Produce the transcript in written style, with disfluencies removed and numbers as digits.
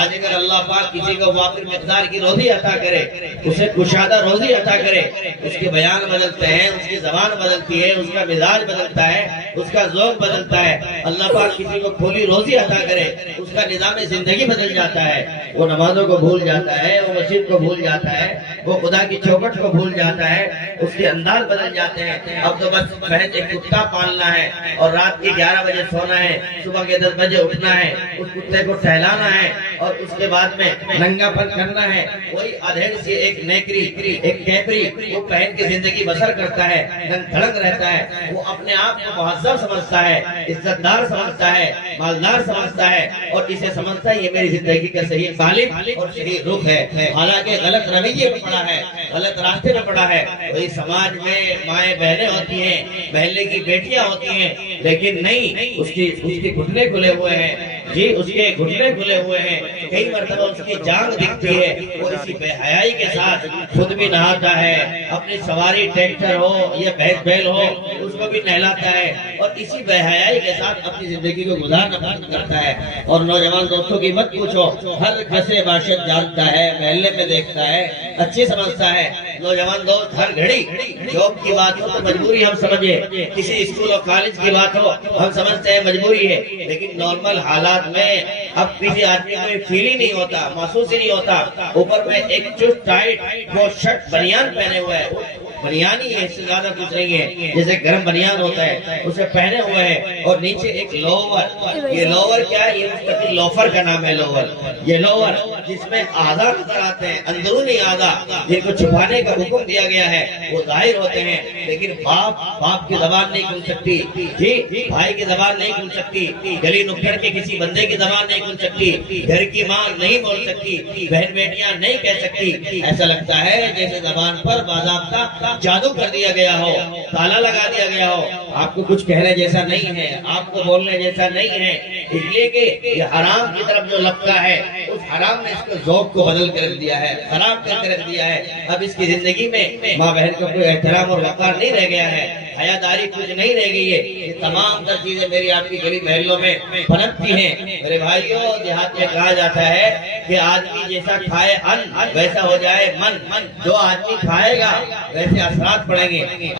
آج اگر اللہ پاک کسی کو وافر مقدار کی روزی عطا کرے، اسے کشادہ روزی عطا کرے، اس کے بیان بدلتے ہیں، اس کی زبان بدلتی ہے، اس کا مزاج بدلتا ہے، اس کا ذوق بدلتا ہے۔ اللہ پاک کسی کو کھلی روزی عطا کرے، اس کا نظام زندگی بدل جاتا ہے، وہ نمازوں کو بھول جاتا ہے، وہ مسجد کو بھول جاتا ہے، وہ خدا کی چوکھٹ کو بھول جاتا ہے، اس کے انداز بدل جاتے ہیں۔ اب تو بس محض ایک کتا پالنا ہے اور رات کے 11 بجے سونا ہے، صبح کے 10 بجے اٹھنا ہے، اس کتے کو ٹہلانا ہے اور اس کے بعد میں ننگا پن کرنا ہے۔ وہی ادھیڑ سی ایک نیکری، ایک کیپری وہ پہن کے زندگی بسر کرتا ہے، ننگ دھڑک رہتا ہے، وہ اپنے آپ کو مہذب سمجھتا ہے، عزت دار سمجھتا ہے، مالدار سمجھتا ہے، اور اسے سمجھتا ہے یہ میری زندگی کا صحیح غالب اور صحیح رخ ہے، حالانکہ غلط رویے میں پڑا ہے، غلط راستے میں پڑا ہے۔ وہی سماج میں مائیں بہنیں ہوتی ہیں، محلے کی بیٹیاں ہوتی ہیں، لیکن نہیں، اس کی گھٹنے کھلے ہوئے ہیں، جی اس کے گھٹنے کھلے ہوئے ہیں، کئی مرتبہ اس کی جانگ دکھتی ہے، وہ اسی بے حیائی کے ساتھ خود بھی نہاتا ہے، اپنی سواری ٹریکٹر ہو یا بھینس بیل ہو اس کو بھی نہلاتا ہے، اور اسی بے حیائی کے ساتھ اپنی زندگی کو گزارنا پسند کرتا ہے۔ اور نوجوان دوستوں کی مت پوچھو، ہر کسے باشد جانتا ہے، محلے میں دیکھتا ہے، اچھی سمجھتا ہے۔ نوجوان دوست ہر گھڑی جاب کی بات ہو تو مجبوری ہم سمجھے، کسی اسکول اور کالج کی بات ہو ہم سمجھتے ہیں مجبوری ہے، لیکن نارمل حالات میں اب کسی آدمی کو فیل ہی نہیں ہوتا، محسوس ہی نہیں ہوتا۔ اوپر میں ایک چست ٹائٹ وہ شرٹ بنیان پہنے ہوئے ہے، بنیان ہی ہے، اس سے زیادہ کچھ نہیں ہے، جیسے گرم بنیان ہوتا ہے اسے پہنے ہوئے ہے، اور نیچے ایک لوور۔ یہ لوور کیا ہے؟ یہ مستقل لوفر کا نام ہے لوور۔ یہ لوور جس میں اعضاء نظر آتے ہیں، اندرونی اعضاء جن کو چھپانے کا حکم دیا گیا ہے وہ ظاہر ہوتے ہیں، لیکن باپ کی زبان نہیں کھل سکتی، جی بھائی کی زبان نہیں کھل سکتی، گلی نکڑ کے کسی بندے کی زبان نہیں کھل سکتی، گھر کی ماں نہیں بول سکتی، بہن بیٹیاں نہیں کہہ سکتی۔ ایسا لگتا ہے جیسے زبان پر باضابطہ جادو کر دیا گیا ہو، تالا لگا دیا گیا ہو۔ آپ کو کچھ کہنے جیسا نہیں ہے، آپ کو بولنے جیسا نہیں ہے، اس لیے کہ یہ حرام کی طرف جو لگتا ہے اس حرام نے اس کو ذوق کو بدل کر رکھ دیا ہے، خراب کر کے رکھ دیا ہے۔ اب اس کی زندگی میں ماں بہن کا کوئی احترام اور وقار نہیں رہ گیا ہے، حیاداری کچھ نہیں رہ گئی ہے۔ یہ تمام تر چیزیں میری آپ کی گلی محلوں میں پنپتی ہیں۔ میرے بھائیوں، دیہات میں کہا جاتا ہے کہ آدمی جیسا کھائے ان ویسا ہو جائے من، جو آدمی کھائے گا ویسے اثرات پڑیں گے۔